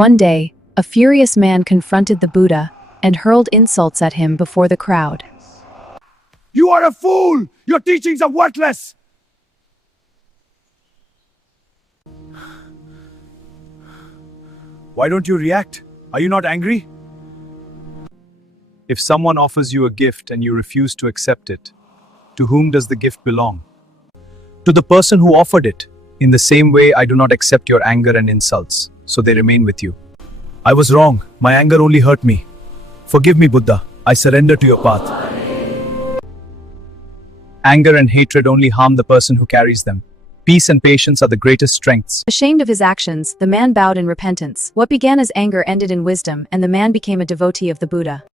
One day, a furious man confronted the Buddha and hurled insults at him before the crowd. You are a fool! Your teachings are worthless! Why don't you react? Are you not angry? If someone offers you a gift and you refuse to accept it, to whom does the gift belong? To the person who offered it. In the same way, I do not accept your anger and insults, so they remain with you. I was wrong. My anger only hurt me. Forgive me, Buddha. I surrender to your path. Anger and hatred only harm the person who carries them. Peace and patience are the greatest strengths. Ashamed of his actions, the man bowed in repentance. What began as anger ended in wisdom, and the man became a devotee of the Buddha.